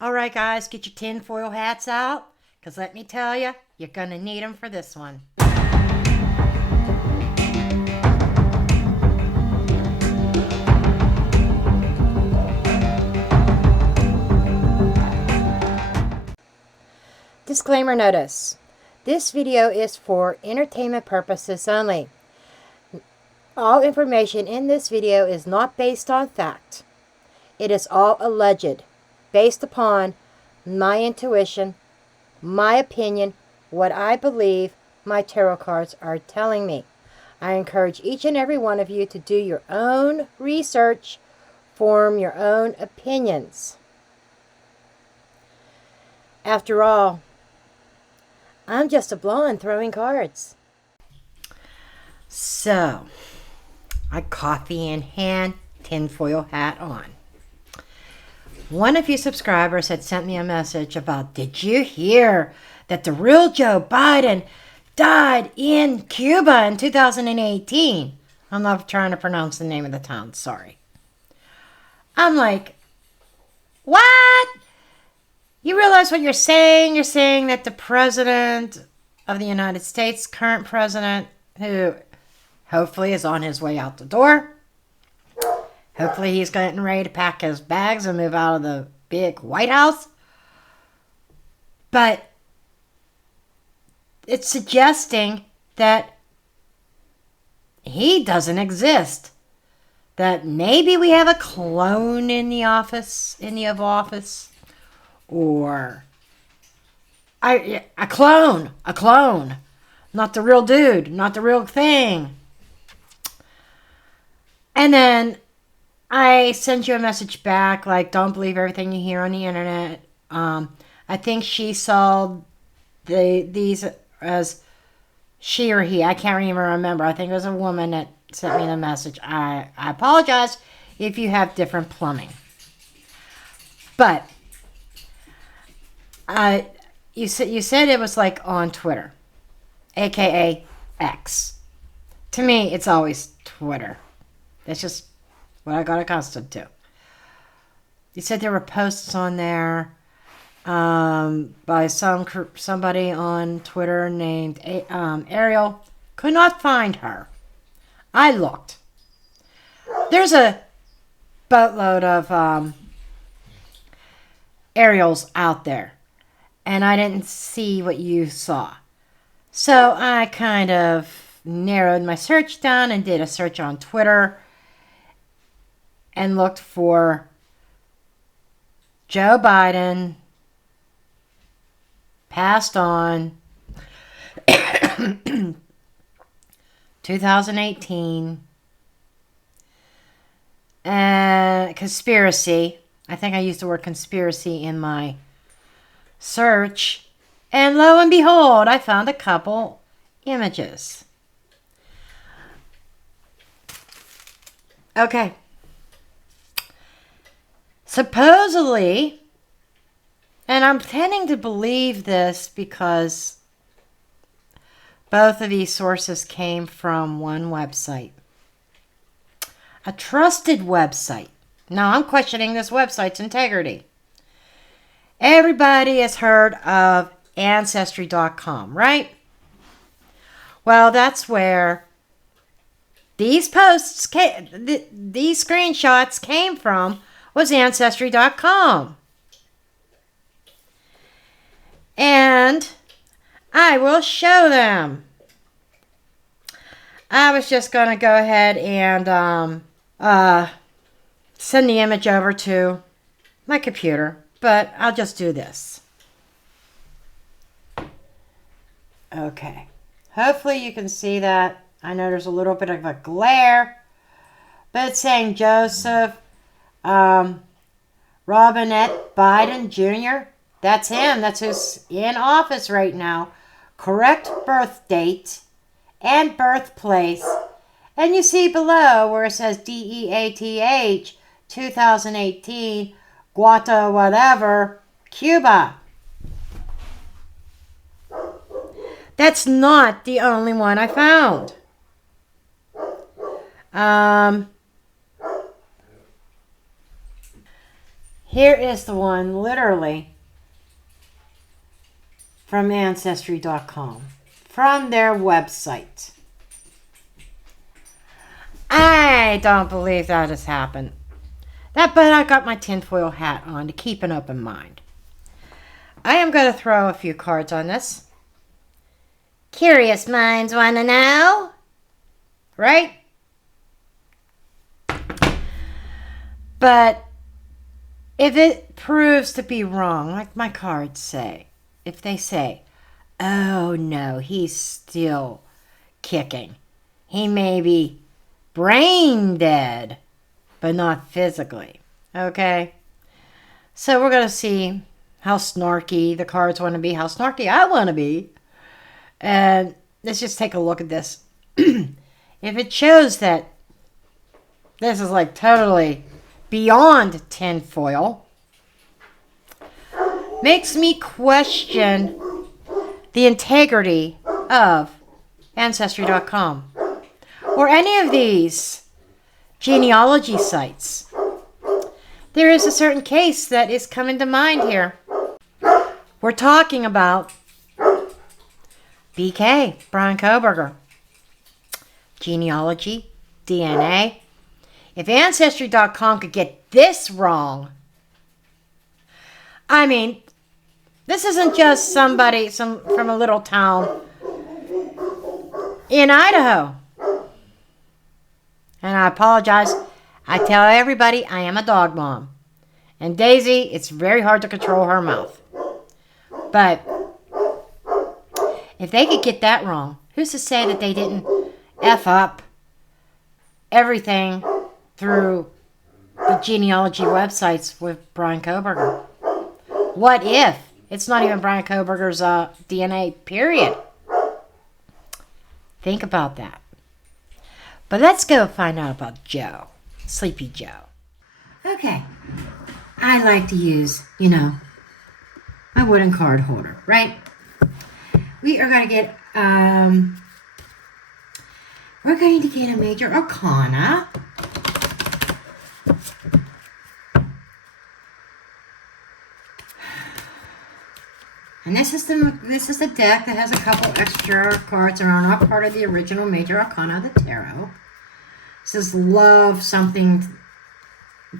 All right, guys, get your tinfoil hats out, because let me tell you, you're going to need them for this one. Disclaimer notice. This video is for entertainment purposes only. All information in this video is not based on fact. It is all alleged, based upon my intuition, my opinion, what I believe my tarot cards are telling me. I encourage each and every one of you to do your own research, form your own opinions. After all, I'm just a blonde throwing cards. So, I coffee in hand, tinfoil hat on. One of you subscribers had sent me a message about, did you hear that the real Joe Biden died in Cuba in 2018? I'm not trying to pronounce the name of the town, sorry. I'm like, what? You realize what you're saying? You're saying that the president of the United States, current president, who hopefully is on his way out the door, hopefully he's getting ready to pack his bags and move out of the big White House. But it's suggesting that he doesn't exist. That maybe we have a clone in the office, in the Oval Office. Or a clone. Not the real dude, not the real thing. And then I sent you a message back, like, don't believe everything you hear on the internet. I think she saw these as she or he. I can't even remember. I think it was a woman that sent me the message. I apologize if you have different plumbing. But you said it was like on Twitter, aka X. To me, it's always Twitter. That's just what I got accustomed to. You said there were posts on there by somebody on Twitter named Ariel. Could not find her. I looked. There's a boatload of Ariels out there, and I didn't see what you saw. So I kind of narrowed my search down and did a search on Twitter and looked for Joe Biden passed on 2018 conspiracy. I think I used the word conspiracy in my search, and lo and behold, I found a couple images. Okay. Supposedly, and I'm tending to believe this because both of these sources came from one website. A trusted website. Now, I'm questioning this website's integrity. Everybody has heard of ancestry.com, right? Well, that's where these posts these screenshots came from, was ancestry.com. And I will show them. I was just going to go ahead and send the image over to my computer, but I'll just do this. Okay. Hopefully you can see that. I know there's a little bit of a glare, but it's saying Joseph Robinette Biden Jr. That's him. That's who's in office right now. Correct birth date and birthplace. And you see below where it says DEATH 2018 Guata whatever Cuba. That's not the only one I found. Here is the one literally from ancestry.com, from their website. I don't believe that has happened. But I got my tinfoil hat on to keep an open mind. I am going to throw a few cards on this. Curious minds want to know, right? But if it proves to be wrong, like my cards say, if they say, oh no, he's still kicking. He may be brain dead, but not physically. Okay? So we're going to see how snarky the cards want to be, how snarky I want to be. And let's just take a look at this. If it shows that this is like totally beyond tinfoil, makes me question the integrity of ancestry.com or any of these genealogy sites. There is a certain case that is coming to mind here. We're talking about BK, Brian Koberger. Genealogy, DNA. If Ancestry.com could get this wrong, I mean, this isn't just somebody from a little town in Idaho. And I apologize. I tell everybody I am a dog mom. And Daisy, it's very hard to control her mouth. But if they could get that wrong, who's to say that they didn't F up everything through the genealogy websites with Brian Koberger? What if it's not even Brian Koberger's DNA, period? Think about that. But let's go find out about Joe, Sleepy Joe. Okay, I like to use, my wooden card holder, right? We are going to get, we're going to get a major arcana. And this is the deck that has a couple extra cards that are not part of the original major arcana of the tarot. This is Love something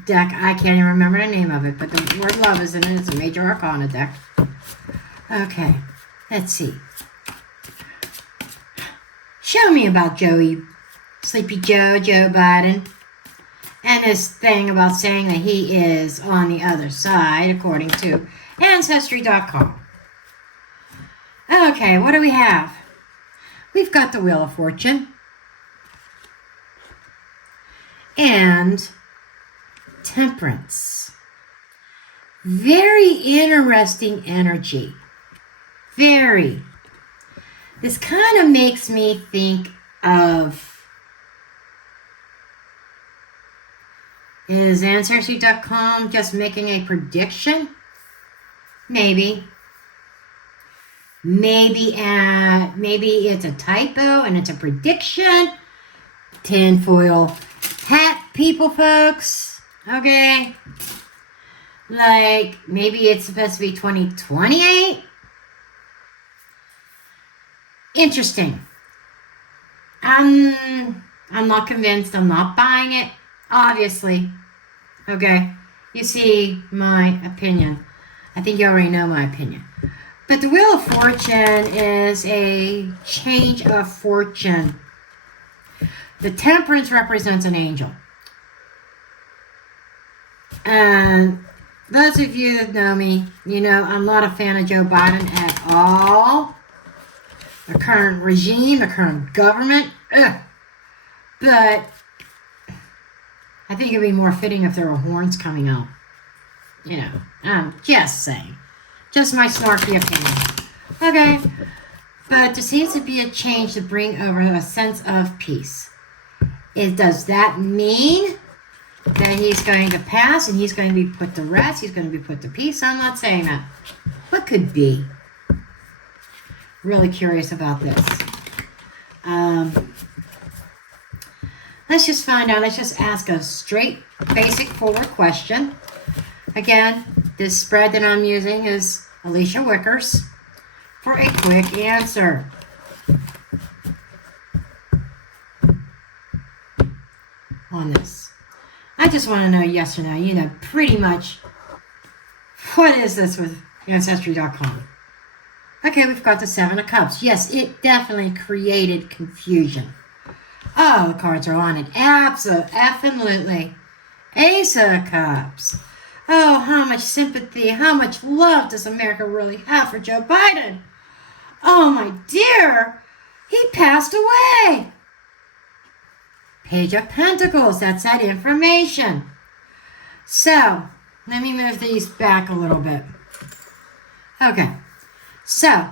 deck. I can't even remember the name of it, but the word love is in it. It's a major arcana deck. Okay, let's see. Show me about Joey, Sleepy Joe, Joe Biden, and this thing about saying that he is on the other side, according to Ancestry.com. Okay, what do we have? We've got the Wheel of Fortune and Temperance. Very interesting energy. Very. This kind of makes me think of, is Ancestry.com just making a prediction? Maybe. Maybe it's a typo and it's a prediction. Tinfoil hat people, folks. Okay. Like, maybe it's supposed to be 2028. Interesting. I'm not convinced. I'm not buying it. Obviously. Okay. You see my opinion. I think you already know my opinion. But the Wheel of Fortune is a change of fortune. The Temperance represents an angel. And those of you that know me, I'm not a fan of Joe Biden at all. The current regime, the current government. Ugh. But I think it'd be more fitting if there were horns coming out. I'm just saying. Just my snarky opinion. Okay. But there seems to be a change to bring over a sense of peace. Does that mean that he's going to pass and he's going to be put to rest? He's going to be put to peace? I'm not saying that. What could be? Really curious about this. Let's just find out. Let's just ask a straight, basic, forward question. Again, this spread that I'm using is Alicia Wicker's for a quick answer. On this. I just want to know yes or no. You know, pretty much, what is this with Ancestry.com? Okay, we've got the Seven of Cups. Yes, it definitely created confusion. Oh, the cards are on it. Absolutely. Ace of Cups. Oh, how much sympathy, how much love does America really have for Joe Biden? Oh, my dear, he passed away. Page of Pentacles, that's that information. So, let me move these back a little bit. Okay, so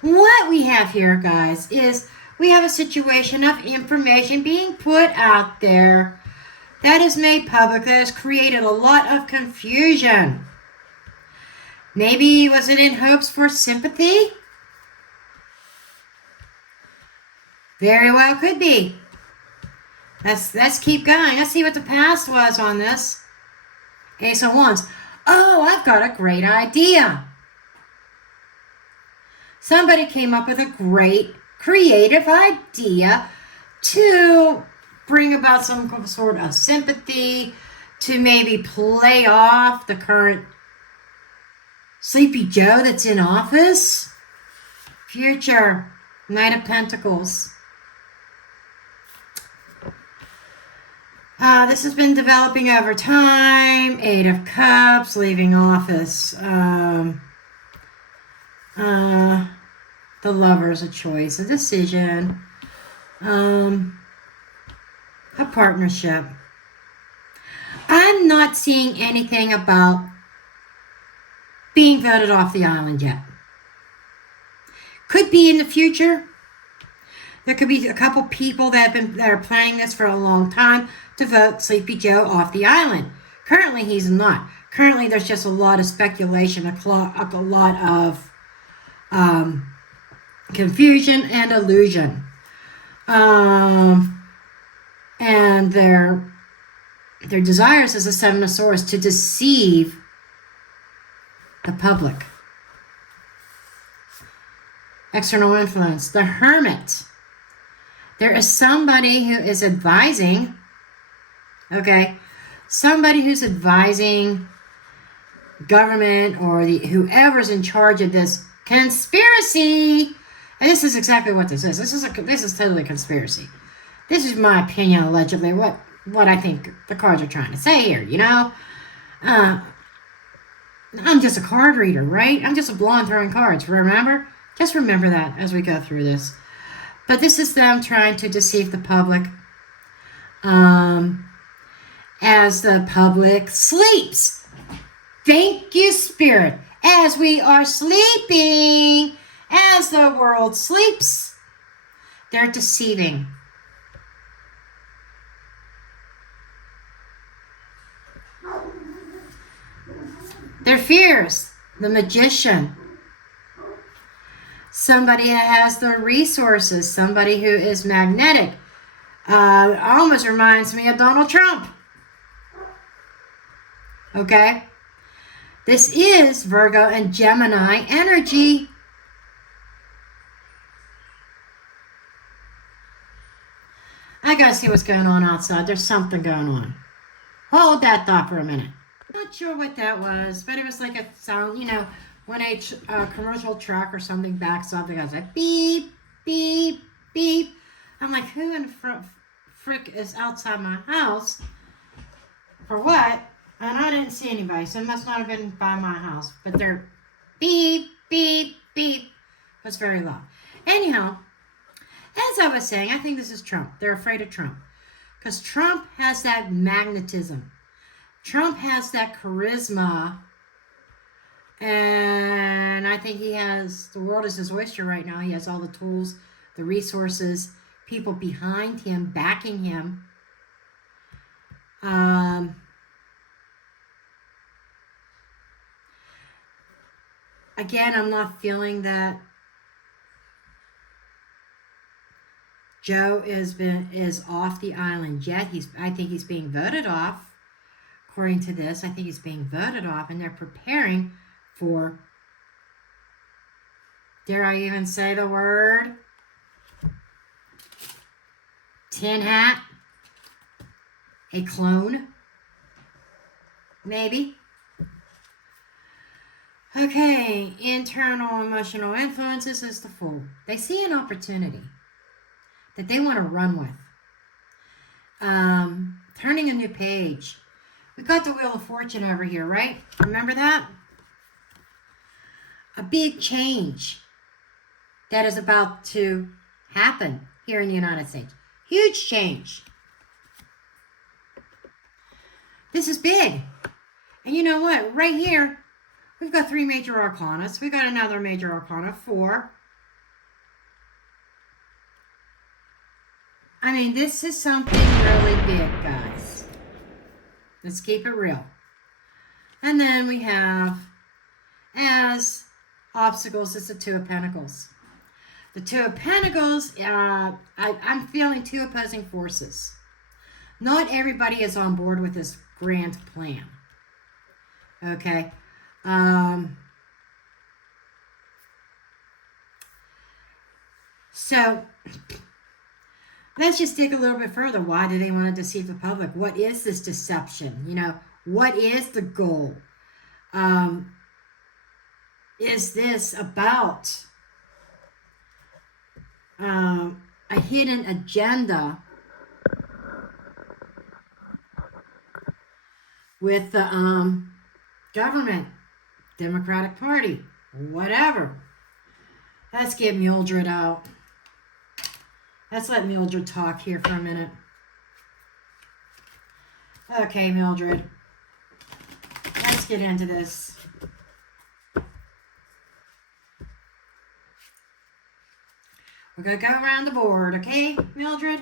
what we have here, guys, is we have a situation of information being put out there that is made public, that has created a lot of confusion. Maybe was it in hopes for sympathy? Very well could be. Let's keep going. Let's see what the past was on this. Ace of Wands. Oh, I've got a great idea. Somebody came up with a great creative idea to bring about some sort of sympathy, to maybe play off the current Sleepy Joe that's in office. Future. Knight of Pentacles. This has been developing over time. Eight of Cups, leaving office. The Lover's a choice, a decision, a partnership. I'm not seeing anything about being voted off the island yet. Could be in the future. There could be a couple people that are planning this for a long time to vote Sleepy Joe off the island. Currently, he's not. Currently, there's just a lot of speculation, a lot of confusion and illusion. And their desires as a Seven of Swords to deceive the public. External influence. The Hermit. There is somebody who is advising, okay, somebody who's advising government or whoever's in charge of this conspiracy. And this is exactly what this is. This is totally a conspiracy. This is my opinion, allegedly, what I think the cards are trying to say here, you know? I'm just a card reader, right? I'm just a blonde throwing cards, remember? Just remember that as we go through this. But this is them trying to deceive the public as the public sleeps. Thank you, Spirit. As we are sleeping, as the world sleeps, they're deceiving. Their fears, the Magician. Somebody that has the resources, somebody who is magnetic. Almost reminds me of Donald Trump. Okay? This is Virgo and Gemini energy. I gotta see what's going on outside. There's something going on. Hold that thought for a minute. Not sure what that was, but it was like a sound, you know, when a commercial truck or something backs up, it goes like beep, beep, beep. I'm like, who in the frick is outside my house? For what? And I didn't see anybody, so it must not have been by my house. But they're beep, beep, beep. It was very loud. Anyhow, as I was saying, I think this is Trump. They're afraid of Trump. Because Trump has that magnetism. Trump has that charisma. And I think he has, the world is his oyster right now. He has all the tools, the resources, people behind him, backing him. Again, I'm not feeling that Joe is off the island yet. I think he's being voted off. according to this. I think he's being voted off, and they're preparing for, dare I even say the word, tin hat, a clone, maybe. Okay, internal emotional influences is the Fool. They see an opportunity that they want to run with. Turning a new page. We've got the Wheel of Fortune over here, right? Remember that? A big change that is about to happen here in the United States. Huge change. This is big. And you know what? Right here, we've got 3 major arcanas. We've got another major arcana, 4. I mean, this is something really big, guys. Let's keep it real. And then we have, as obstacles, it's the 2 of Pentacles. The 2 of Pentacles, I'm feeling 2 opposing forces. Not everybody is on board with this grand plan. Okay. So let's just dig a little bit further. Why do they want to deceive the public? What is this deception? You know, what is the goal? Is this about a hidden agenda with the government, Democratic Party, whatever? Let's get Mildred out. Let's let Mildred talk here for a minute. Okay, Mildred. Let's get into this. We're going to go around the board, okay, Mildred?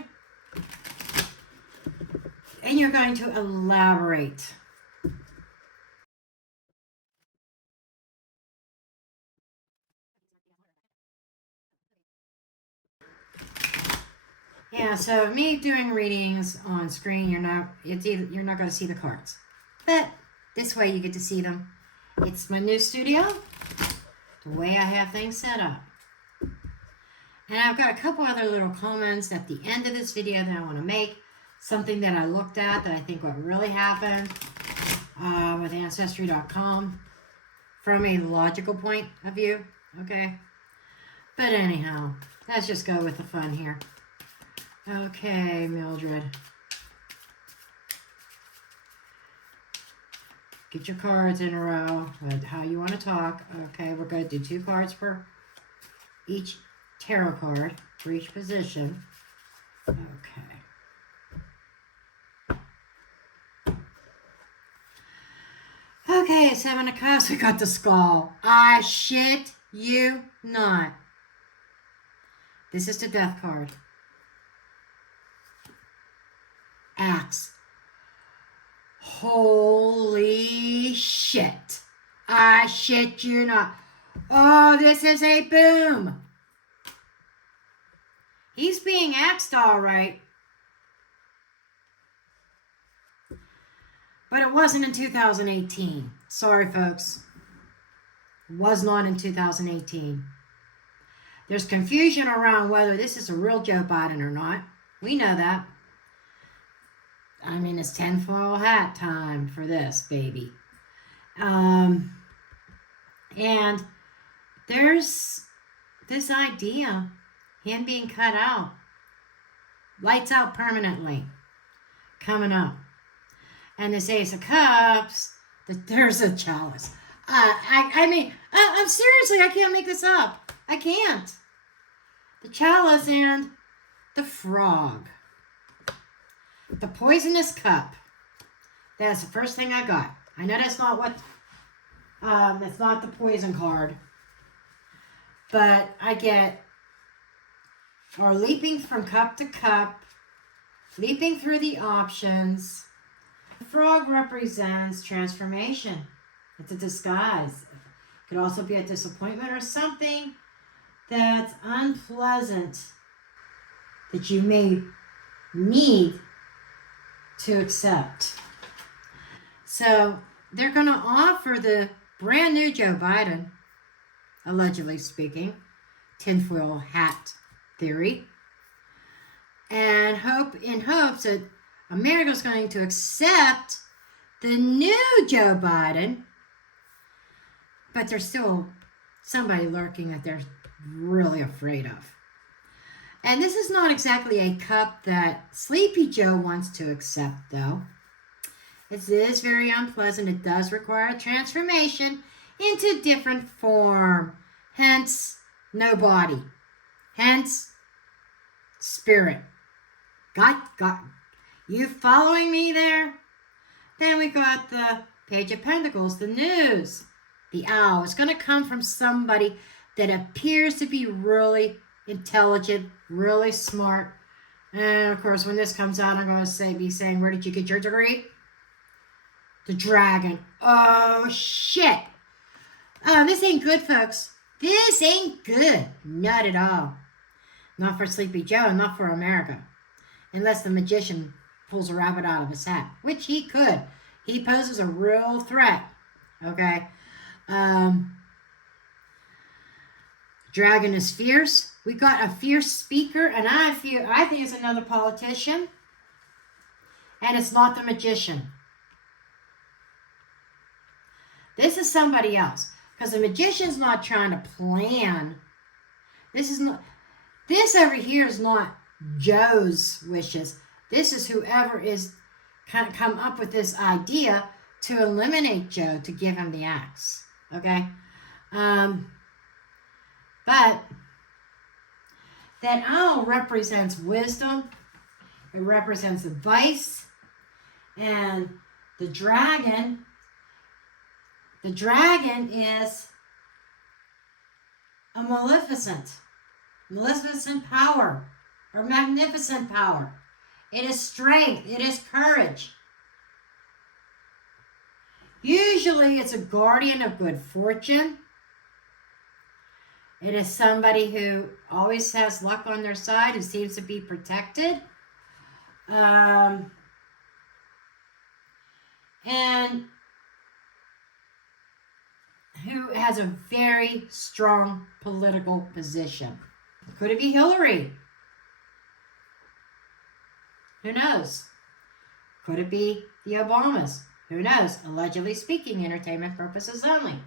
And you're going to elaborate. Yeah, so me doing readings on screen, you're not going to see the cards. But this way you get to see them. It's my new studio, the way I have things set up. And I've got a couple other little comments at the end of this video that I want to make. Something that I looked at that I think what really happened with ancestry.com from a logical point of view. Okay. But anyhow, let's just go with the fun here. Okay, Mildred. Get your cards in a row. How you want to talk. Okay, we're going to do 2 cards per each tarot card for each position. Okay. Okay, 7 of Cups. We got the Skull. I shit you not. This is the Death card. Axe. Holy shit. I shit you not. Oh, this is a boom. He's being axed all right. But it wasn't in 2018. Sorry, folks. It was not in 2018. There's confusion around whether this is a real Joe Biden or not. We know that. I mean, it's tinfoil hat time for this, baby. And there's this idea, him being cut out, lights out permanently, coming up. And this Ace of Cups, there's a chalice. I'm seriously, I can't make this up. I can't. The chalice and the frog. The poisonous cup. That's the first thing I got. I know that's not what, that's not the poison card. But I get, or leaping from cup to cup, leaping through the options. The frog represents transformation. It's a disguise. It could also be a disappointment or something that's unpleasant that you may need to accept. So they're going to offer the brand new Joe Biden, allegedly speaking, tinfoil hat theory, and in hopes that America's going to accept the new Joe Biden, but there's still somebody lurking that they're really afraid of. And this is not exactly a cup that Sleepy Joe wants to accept, though. It is very unpleasant. It does require transformation into different form. Hence, no body. Hence, spirit. Got. You following me there? Then we got the Page of Pentacles, the news. The owl. It's going to come from somebody that appears to be really intelligent, really smart. And of course, when this comes out, I'm going to be saying, where did you get your degree? The dragon. Oh, shit. Oh, this ain't good, folks. This ain't good. Not at all. Not for Sleepy Joe, not for America. Unless the magician pulls a rabbit out of his hat, which he could. He poses a real threat. Okay. Dragon is fierce. We got a fierce speaker, and I think it's another politician. And it's not the magician. This is somebody else. Because the magician's not trying to plan. This over here is not Joe's wishes. This is whoever is kind of come up with this idea to eliminate Joe, to give him the axe. Okay? But that owl represents wisdom. It represents advice. And the dragon is a maleficent power, or magnificent power. It is strength. It is courage. Usually it's a guardian of good fortune. It is somebody who always has luck on their side, who seems to be protected. And who has a very strong political position. Could it be Hillary? Who knows? Could it be the Obamas? Who knows? Allegedly speaking, entertainment purposes only.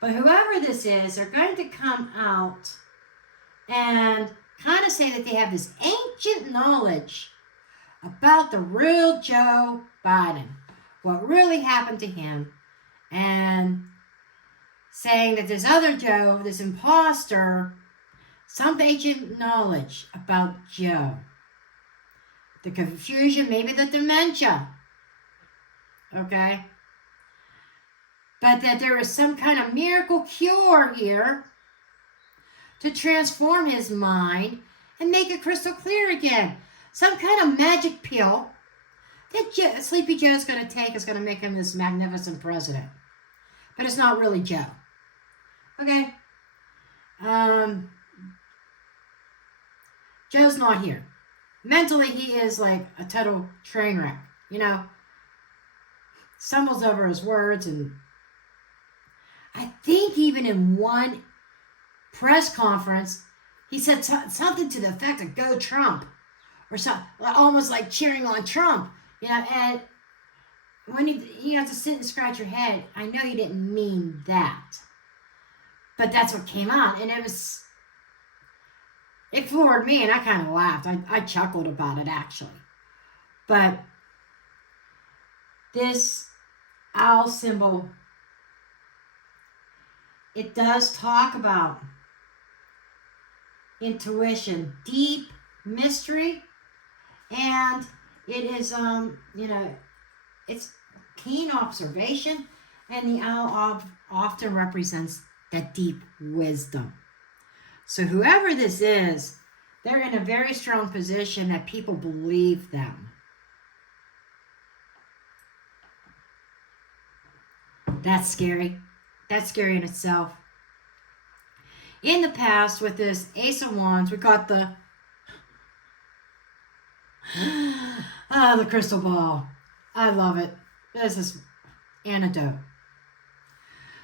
But whoever this is, they're going to come out and kind of say that they have this ancient knowledge about the real Joe Biden, what really happened to him, and saying that this other Joe, this imposter, some ancient knowledge about Joe. The confusion, maybe the dementia. Okay? But that there is some kind of miracle cure here to transform his mind and make it crystal clear again. Some kind of magic pill that Sleepy Joe's going to take is going to make him this magnificent president. But it's not really Joe. Okay? Joe's not here. Mentally, he is like a total train wreck. You know? Stumbles over his words, and I think even in one press conference, he said something to the effect of "Go Trump," or something, almost like cheering on Trump. You know, and when you have to sit and scratch your head, I know he didn't mean that, but that's what came out, and it floored me, and I kind of laughed. I chuckled about it, actually. But this owl symbol, it does talk about intuition, deep mystery, and it is, it's keen observation, and the owl often represents that deep wisdom. So whoever this is, they're in a very strong position that people believe them. That's scary. That's scary in itself. In the past, with this Ace of Wands, we got the crystal ball. I love it. This is antidote.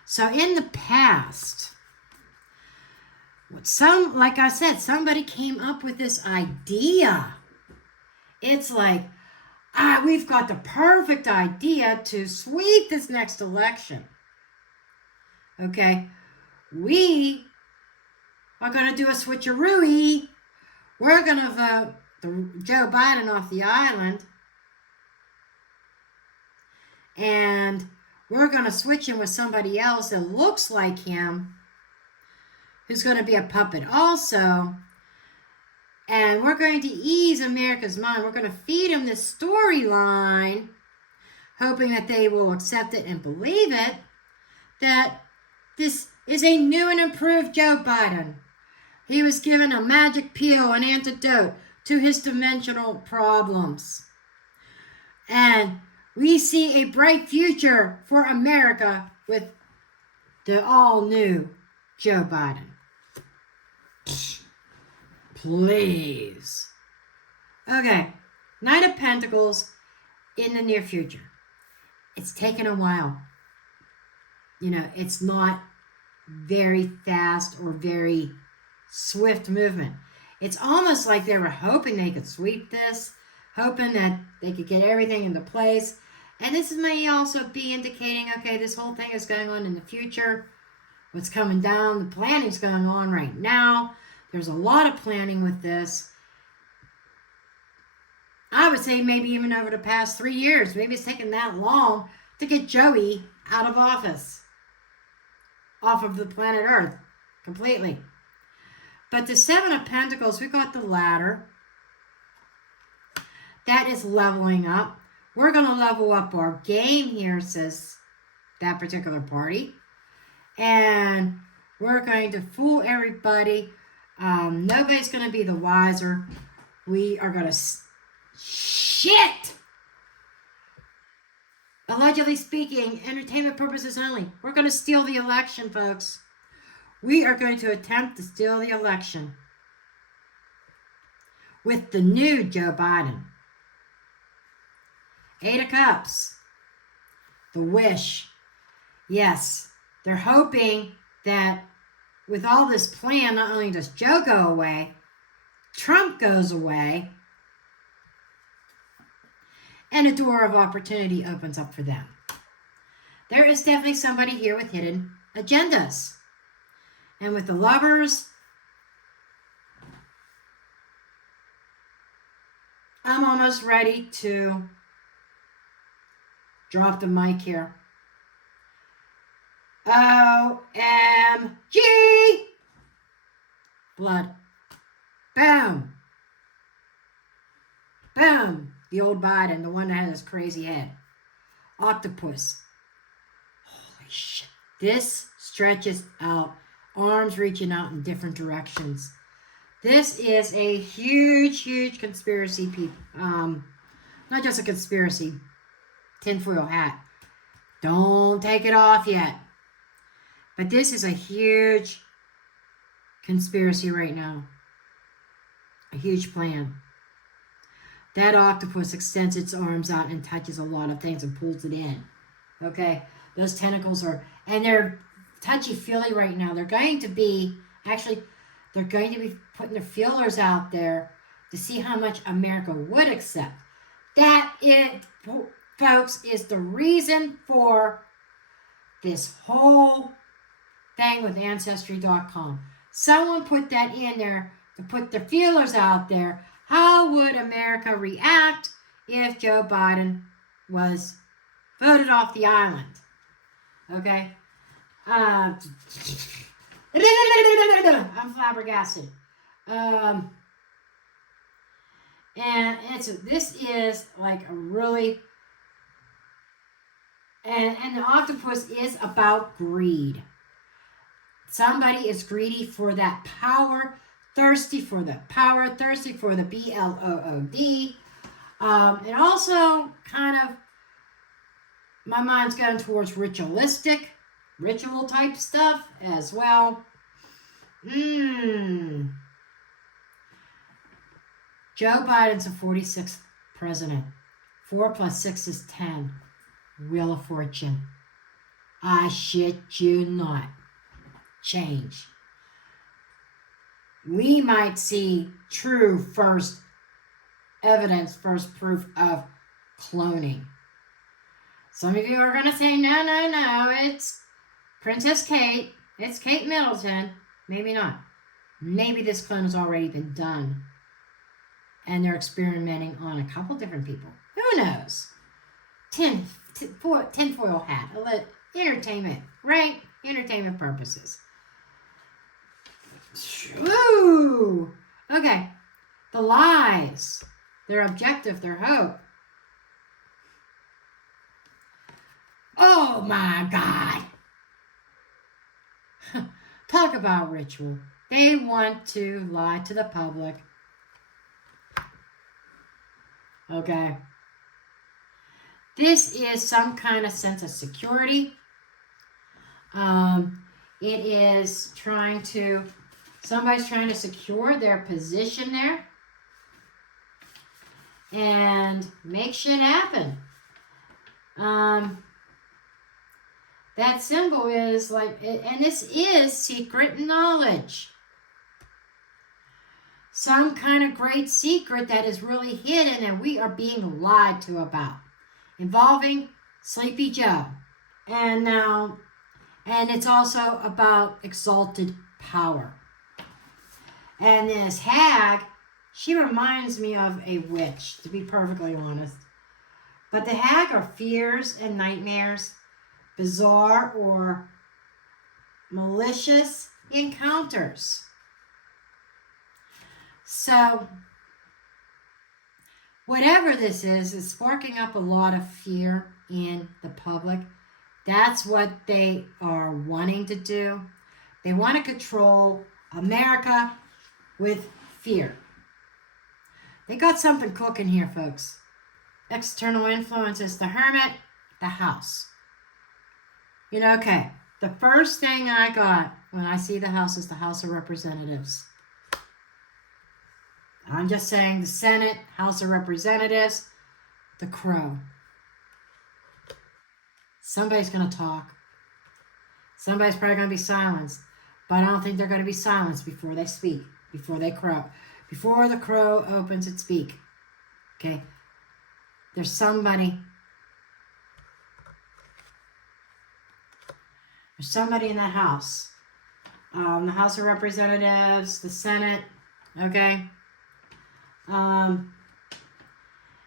So in the past, like I said, somebody came up with this idea. It's like, we've got the perfect idea to sweep this next election. Okay, we are going to do a switcheroo. We're going to vote Joe Biden off the island. And we're going to switch him with somebody else that looks like him, who's going to be a puppet also. And we're going to ease America's mind. We're going to feed them this storyline, hoping that they will accept it and believe it, that this is a new and improved Joe Biden. He was given a magic pill, an antidote to his dimensional problems. And we see a bright future for America with the all-new Joe Biden. Please. Okay, Knight of Pentacles in the near future. It's taken a while. You know, it's not very fast or very swift movement. It's almost like they were hoping they could sweep this, hoping that they could get everything into place. And this may also be indicating, okay, this whole thing is going on in the future. What's coming down, the planning's going on right now. There's a lot of planning with this. I would say maybe even over the past 3 years. Maybe it's taken that long to get Joey out of office. Off of the planet Earth. Completely. But the Seven of Pentacles, we got the ladder. That is leveling up. We're going to level up our game here, says that particular party. And we're going to fool everybody. Nobody's going to be the wiser. We are going to... Shit! Allegedly speaking, entertainment purposes only. We're going to steal the election, folks. We are going to attempt to steal the election with the new Joe Biden. 8 of Cups. The wish. Yes, they're hoping that with all this plan, not only does Joe go away, Trump goes away, and a door of opportunity opens up for them. There is definitely somebody here with hidden agendas. And with the Lovers, I'm almost ready to drop the mic here. OMG! Blood. Boom. Boom. The old Biden, the one that has his crazy head. Octopus. Holy shit. This stretches out, arms reaching out in different directions. This is a huge, huge conspiracy, people. Not just a conspiracy. Tinfoil hat. Don't take it off yet. But this is a huge conspiracy right now. A huge plan. That octopus extends its arms out and touches a lot of things and pulls it in. Okay? Those tentacles are, and they're touchy-feely right now. They're going to be putting their feelers out there to see how much America would accept. That, folks, is the reason for this whole thing with ancestry.com. Someone put that in there to put their feelers out there. How would America react if Joe Biden was voted off the island? Okay? I'm flabbergasted. And this is like a really... And the octopus is about greed. Somebody is greedy for that power, thirsty for the power, thirsty for the BLOOD. And also kind of, my mind's going towards ritual type stuff as well. Joe Biden's the 46th president. 4 plus 6 is 10. Wheel of Fortune. I shit you not. Change. We might see true first evidence, first proof of cloning. Some of you are going to say, no, it's Princess Kate. It's Kate Middleton. Maybe not. Maybe this clone has already been done. And they're experimenting on a couple different people. Who knows? Tinfoil hat. Entertainment, right? Entertainment purposes. Ooh. Okay. The lies. Their objective, their hope. Oh my God. Talk about ritual. They want to lie to the public. Okay. This is some kind of sense of security. It is somebody's trying to secure their position there and make shit happen. That symbol is and this is secret knowledge. Some kind of great secret that is really hidden and we are being lied to about. Involving Sleepy Joe. And it's also about exalted power. And this hag, she reminds me of a witch, to be perfectly honest. But the hag are fears and nightmares, bizarre or malicious encounters. So, whatever this is sparking up a lot of fear in the public. That's what they are wanting to do. They want to control America with fear. They got something cooking here, folks. External influences, the hermit, the house. Okay, the first thing I got when I see the house is the House of Representatives. I'm just saying the Senate, House of Representatives, the crow. Somebody's going to talk. Somebody's probably going to be silenced. But I don't think they're going to be silenced before they speak, before they crow. Before the crow opens its beak. Okay? There's somebody. There's somebody in that house. The House of Representatives, the Senate. Okay? And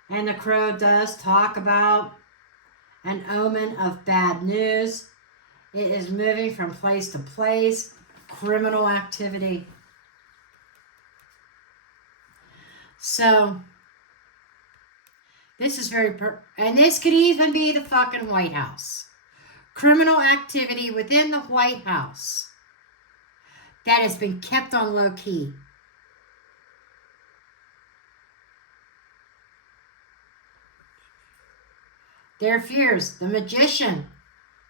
the crow does talk about an omen of bad news. It is moving from place to place. Criminal activity. So, this is very... and this could even be the fucking White House. Criminal activity within the White House that has been kept on low key. Their fears, the magician.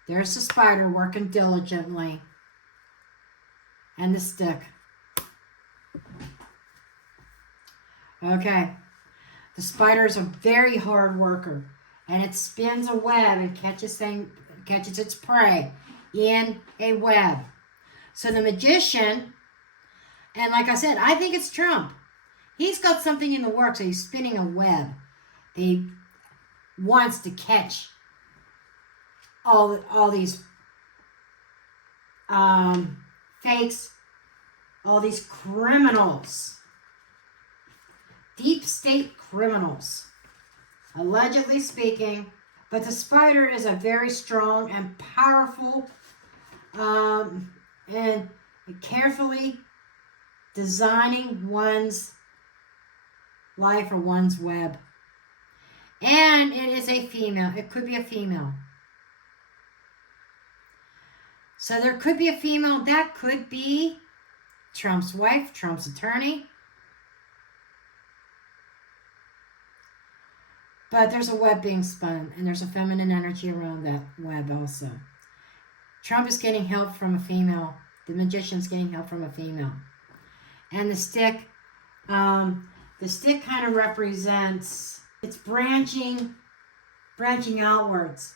There's the spider working diligently. And the stick. Okay. The spider is a very hard worker. And it spins a web and catches its prey in a web. So the magician, and like I said, I think it's Trump. He's got something in the works. So he's spinning a web. He wants to catch all these fakes, all these criminals, deep state criminals, allegedly speaking. But the spider is a very strong and powerful and carefully designing one's life or one's web. And it is a female. It could be a female. So there could be a female. That could be Trump's wife, Trump's attorney. But there's a web being spun, and there's a feminine energy around that web also. Trump is getting help from a female. The magician's getting help from a female. And the stick kind of represents, it's branching branching outwards.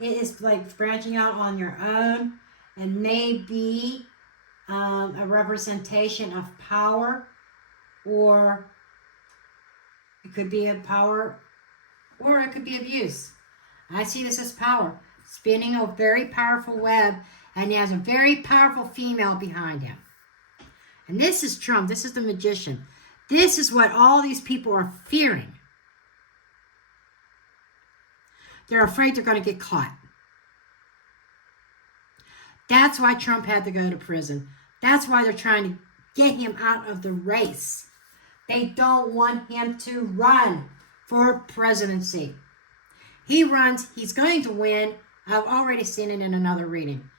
It is like branching out on your own and maybe a representation of power, or it could be a power, or it could be abuse. I see this as power. Spinning a very powerful web, and he has a very powerful female behind him. And this is Trump. This is the magician. This is what all these people are fearing. They're afraid they're going to get caught. That's why Trump had to go to prison. That's why they're trying to get him out of the race. They don't want him to run for presidency. He runs, he's going to win. I've already seen it in another reading.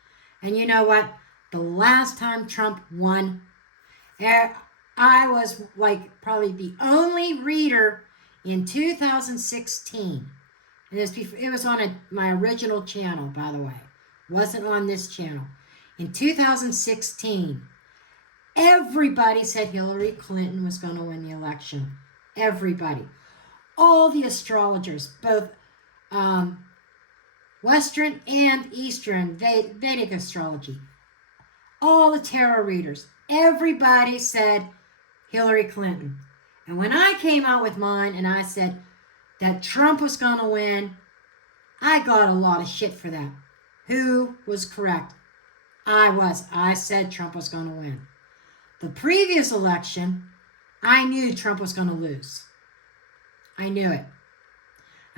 And you know what? The last time Trump won, I was like probably the only reader in 2016. And it was on my original channel, by the way. It wasn't on this channel. In 2016, everybody said Hillary Clinton was going to win the election. Everybody. All the astrologers, both Western and Eastern Vedic astrology, all the tarot readers, everybody said Hillary Clinton. And when I came out with mine and I said that Trump was going to win, I got a lot of shit for that. Who was correct? I was. I said Trump was going to win. The previous election, I knew Trump was going to lose. I knew it.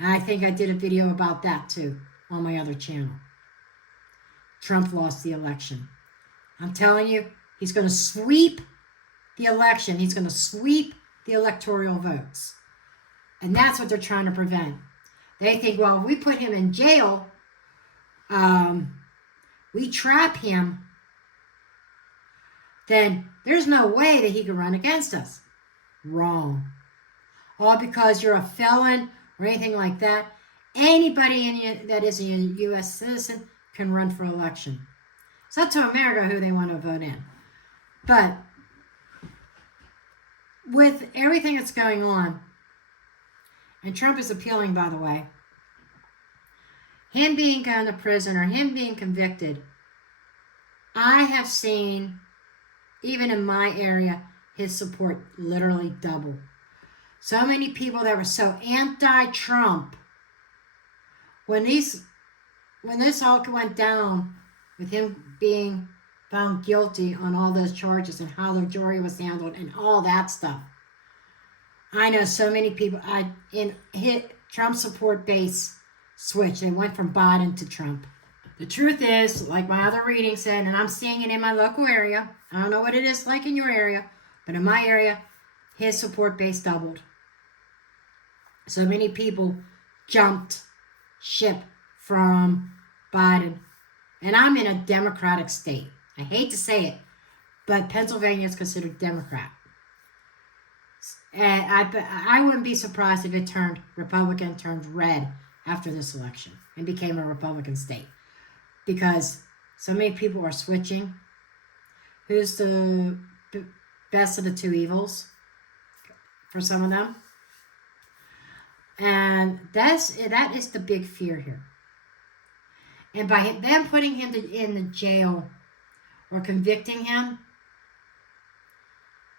And I think I did a video about that too on my other channel. Trump lost the election. I'm telling you, he's going to sweep the election. He's going to sweep the electoral votes. And that's what they're trying to prevent. They think, well, if we put him in jail, we trap him, then there's no way that he can run against us. Wrong. All because you're a felon or anything like that. Anybody that is a U.S. citizen can run for election. It's up to America who they want to vote in. But with everything that's going on, and Trump is appealing, by the way, him being gone to prison or him being convicted, I have seen, even in my area, his support literally double. So many people that were so anti-Trump, when this all went down with him being found guilty on all those charges and how the jury was handled and all that stuff, I know so many people in Trump support base switch. They went from Biden to Trump. The truth is, like my other reading said, and I'm seeing it in my local area. I don't know what it is like in your area, but in my area, his support base doubled. So many people jumped ship from Biden. And I'm in a Democratic state. I hate to say it, but Pennsylvania is considered Democrat. And I wouldn't be surprised if it turned Republican, turned red after this election and became a Republican state. Because so many people are switching. Who's the best of the two evils for some of them? And that is the big fear here. And by them putting him in the jail or convicting him,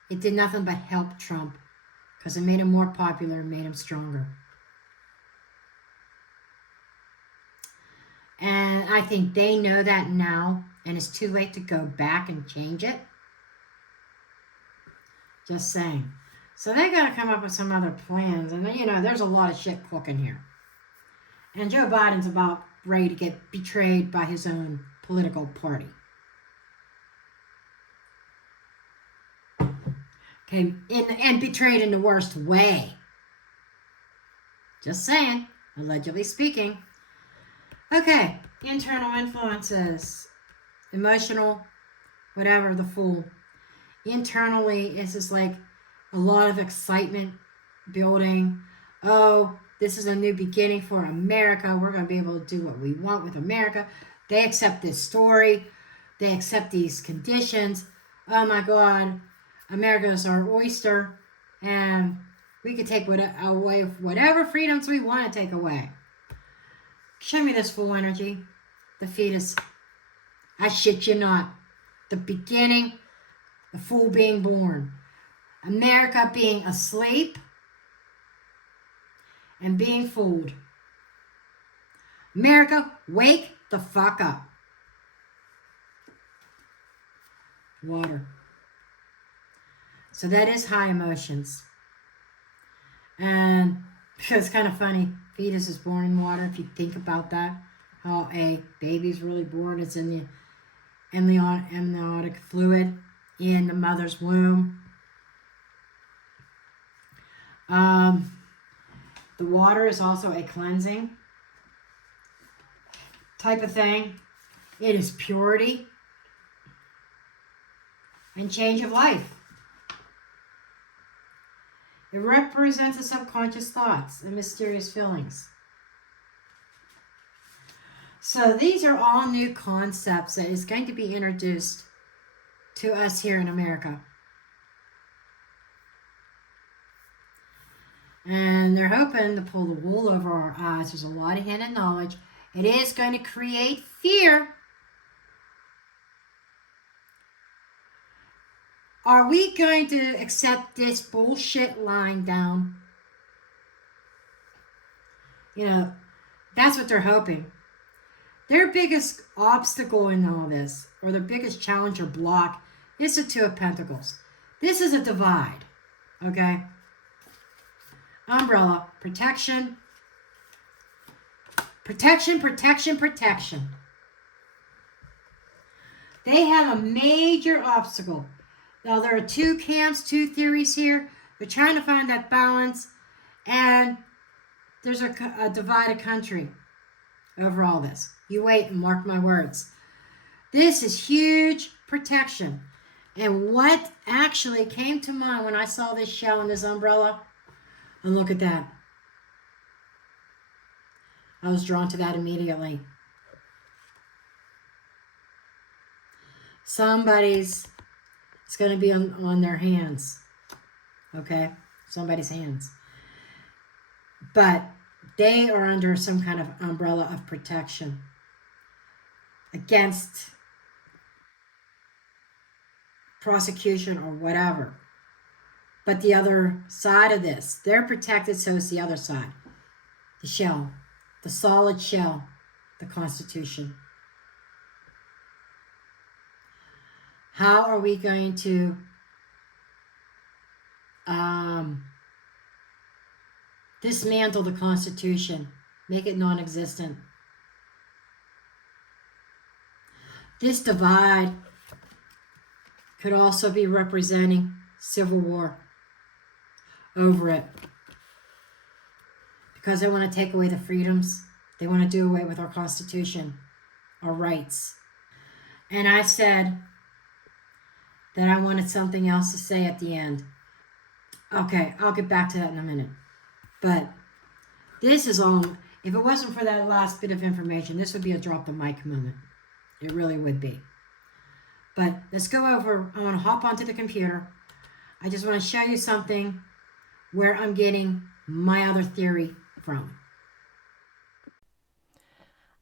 it did nothing but help Trump, because it made him more popular and made him stronger. And I think they know that now, and it's too late to go back and change it. Just saying. So they got to come up with some other plans. And, there's a lot of shit cooking here. And Joe Biden's about ready to get betrayed by his own political party. Okay, and betrayed in the worst way. Just saying, allegedly speaking. Okay, internal influences, emotional, whatever, the fool. Internally, it's just like a lot of excitement building. Oh, this is a new beginning for America. We're going to be able to do what we want with America. They accept this story. They accept these conditions. Oh my God, America is our oyster, and we can take away whatever freedoms we want to take away. Show me this full energy. The fetus. I shit you not. The beginning, the fool being born. America being asleep and being fooled. America, wake the fuck up. Water. So that is high emotions. And it's kind of funny. Fetus is born in water. If you think about that, how a baby's really born, it's in the amniotic fluid in the mother's womb. The water is also a cleansing type of thing. It is purity and change of life. It represents the subconscious thoughts and mysterious feelings. So these are all new concepts that is going to be introduced to us here in America. And they're hoping to pull the wool over our eyes. There's a lot of hidden knowledge. It is going to create fear. Are we going to accept this bullshit lying down? You know, that's what they're hoping. Their biggest obstacle in all this, or their biggest challenge or block, is the Two of Pentacles. This is a divide, okay? Umbrella, protection. Protection, protection, protection. They have a major obstacle. Now, there are two camps, two theories here. They're trying to find that balance, and there's a divided country over all this. You wait and mark my words. This is huge protection. And what actually came to mind when I saw this shell and this umbrella, and look at that. I was drawn to that immediately. Somebody's, it's going to be on their hands. Okay? Somebody's hands. But they are under some kind of umbrella of protection against prosecution or whatever. But the other side of this, they're protected, so is the other side. The shell, the solid shell, the Constitution. How are we going to dismantle the Constitution, make it non-existent? This divide could also be representing civil war over it, because they want to take away the freedoms. They want to do away with our Constitution, our rights. And I said that I wanted something else to say at the end. Okay, I'll get back to that in a minute. But this is all, if it wasn't for that last bit of information, this would be a drop the mic moment. It really would be. But let's go over, I want to hop onto the computer. I just want to show you something where I'm getting my other theory from.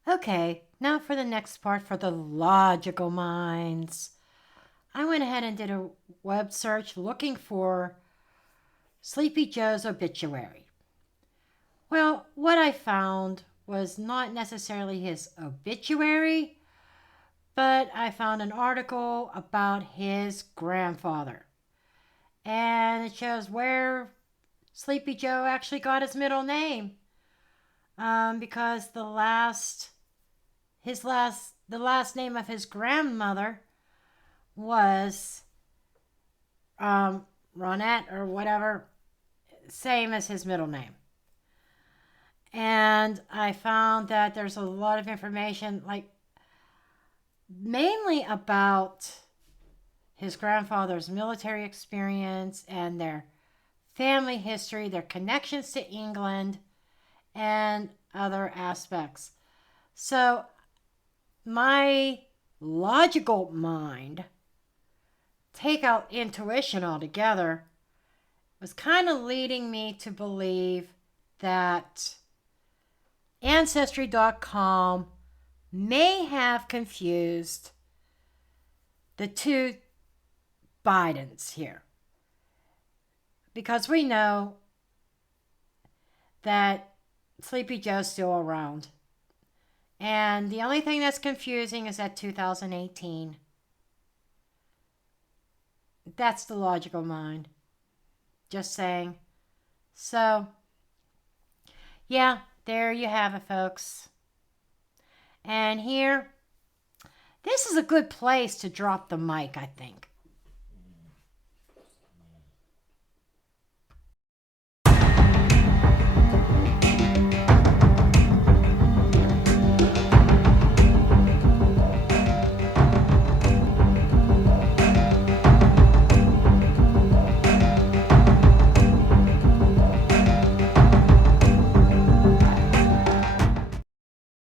Okay, now for the next part, for the logical minds. I went ahead and did a web search looking for Sleepy Joe's obituary. Well, what I found was not necessarily his obituary, but I found an article about his grandfather. And it shows where Sleepy Joe actually got his middle name. Because the last name of his grandmother was Ronette or whatever, same as his middle name. And I found that there's a lot of information, like mainly about his grandfather's military experience and their family history, their connections to England, and other aspects. So my logical mind, take out intuition altogether, was kind of leading me to believe that Ancestry.com may have confused the two Bidens here, because we know that Sleepy Joe's still around. And the only thing that's confusing is that 2018. That's the logical mind. Just saying. So, yeah, there you have it, folks. And here, this is a good place to drop the mic, I think.